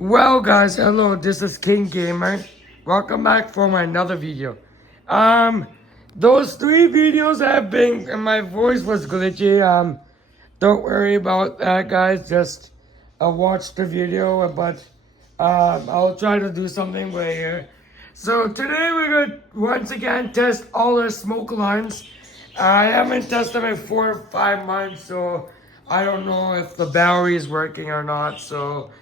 Well guys, hello, this is King Gamer. Welcome back for my another video. Those 3 videos have been, and my voice was glitchy. Don't worry about that guys, just watch the video, but I'll try to do something way here. So today we're gonna once again test all our smoke alarms. I haven't tested them in 4 or 5 months, so I don't know if the battery is working or not, so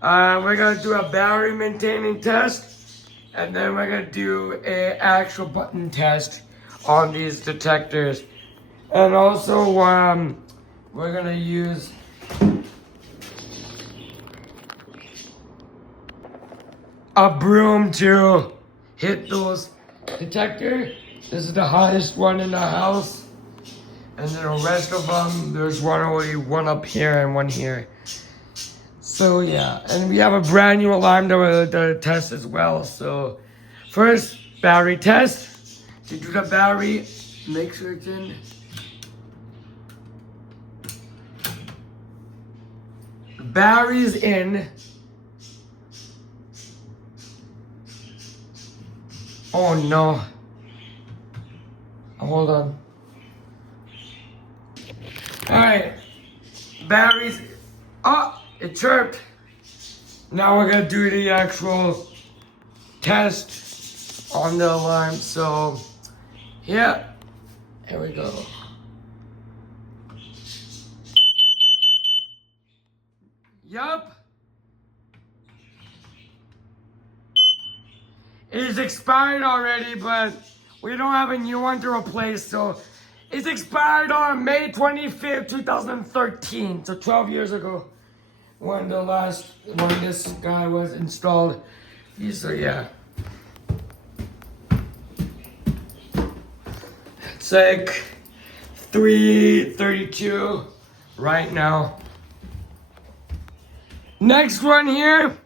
we're gonna do a battery maintaining test, and then we're gonna do a actual button test on these detectors. And also, we're gonna use a broom to hit those detectors. This is the hottest one in the house. And then the rest of them, there's one up here and one here. So yeah, and we have a brand new alarm that we're gonna test as well. So first, battery test. To do the battery, make sure it's in. The battery's in. Oh no. Hold on. Alright. Battery's up. It chirped. Now we're gonna do the actual test on the alarm. So, yeah, here we go. Yup. It is expired already, but we don't have a new one to replace, so it's expired on May 25th, 2013, so 12 years ago. When this guy was installed. So yeah. It's like 3:32 right now. Next one here,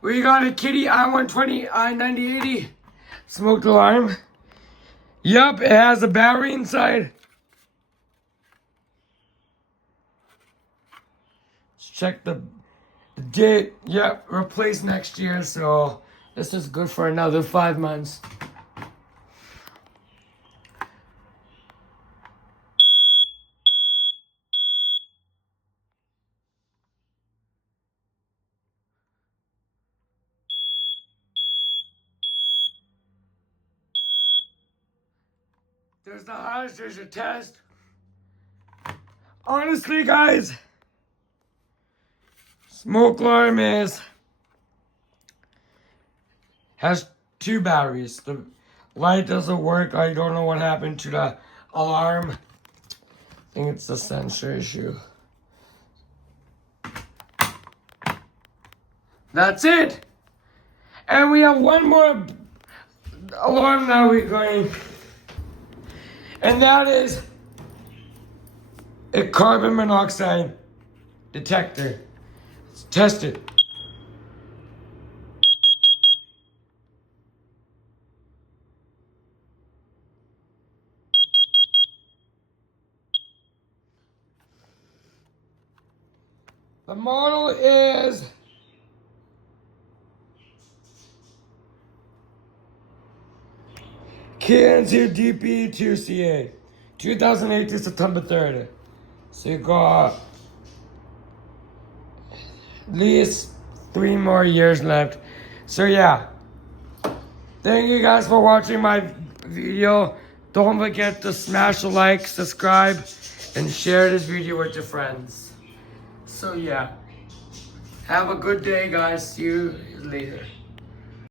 we got a Kitty i120 i9080 smoke alarm. Yup, it has a battery inside. Check the date. Yep, replace next year. So this is good for another 5 months. There's the house. There's your test. Honestly, guys, smoke alarm has 2 batteries. The light doesn't work. I don't know what happened to the alarm. I think it's a sensor issue. That's it. And we have one more alarm that we're going. And that is a carbon monoxide detector. Let's test it. The model is KNZ DP2CA, 2008 to September 3rd. So you got at least 3 more years left. So yeah, thank you guys for watching my video. Don't forget to smash a like, subscribe, and share this video with your friends. So yeah, have a good day guys, see you later.